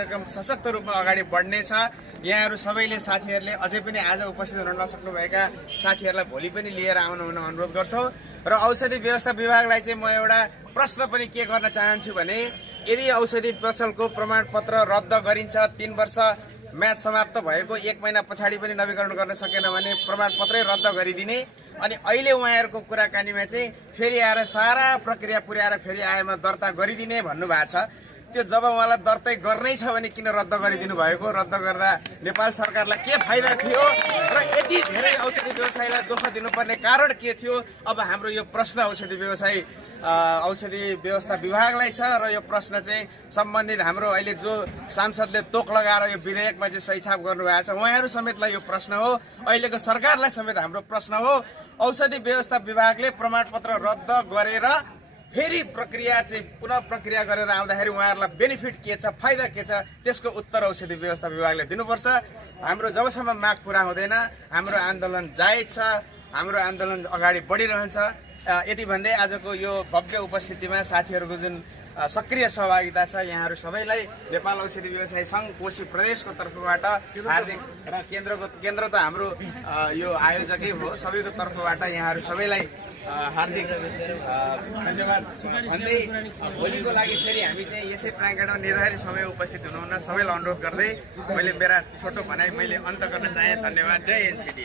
कार्यक्रम सशक्त रूपमा अगाडि बढ्नेछ। यहाँहरू सबैले साथीहरूले अझै पनि आज उपस्थित हुन नसक्नुभएका साथीहरूलाई भोलि पनि लिएर आउनु हुन अनुरोध गर्छौँ। र औषधि व्यवस्था विभागलाई चाहिँ म एउटा प्रश्न पनि के गर्न चाहन्छु भने यदि औषधि पसलको प्रमाणपत्र रद्द गरिन्छ 3 वर्ष म्याद समाप्त भएको 1 महिना पछाडि पनि नवीकरण गर्न सकेन भने प्रमाणपत्रै रद्द गरिदिने। अनि अहिले उहाँहरूको कुराकानीमा चाहिँ फेरि आएर सारा प्रक्रिया पुर्याएर फेरि आएमा दर्ता गरिदिने भन्नुभएको छ। त्यो जब उहाँलाई दर्तै गर्नै छ भने किन रद्द गरिदिनु भएको? रद्द गर्दा नेपाल सरकारलाई के फाइदा थियो र यति धेरै औषधि व्यवसायीलाई दुःख दिनुपर्ने कारण के थियो? अब हाम्रो यो प्रश्न औषधि व्यवस्था विभागलाई छ र यो प्रश्न चाहिँ सम्बन्धित हाम्रो अहिले जो सांसदले तोक लगाएर यो विधेयकमा चाहिँ सही छाप गर्नुभएको छ उहाँहरू समेतलाई यो प्रश्न हो। अहिलेको सरकारलाई समेत हाम्रो प्रश्न हो। औषधि व्यवस्था विभागले प्रमाणपत्र रद्द गरेर फेरि प्रक्रिया चाहिँ पुनः प्रक्रिया गरेर आउँदाखेरि उहाँहरूलाई बेनिफिट के छ, फाइदा के छ, त्यसको उत्तर औषधि व्यवस्था विभागले दिनुपर्छ। हाम्रो जबसम्म माग पुरा हुँदैन हाम्रो आन्दोलन जायज छ, हाम्रो आन्दोलन अगाडि बढिरहन्छ। यति भन्दै आजको यो भव्य उपस्थितिमा साथीहरूको जुन सक्रिय सहभागिता छ यहाँहरू सबैलाई नेपाल औषधि व्यवसायी सङ्घ कोशी प्रदेशको तर्फबाट हार्दिक र केन्द्र त हाम्रो यो आयोजकै हो, सबैको तर्फबाट यहाँहरू सबैलाई हार्दिक धन्यवाद भन्दै भोलिको लागि फेरि हामी चाहिँ यसै प्राङ्गणमा निर्धारित समय उपस्थित हुनुहुन्न सबैलाई अनुरोध गर्दै मैले मेरा छोटो भनाइ मैले अन्त गर्न चाहे। धन्यवाद। जय एनसिडी।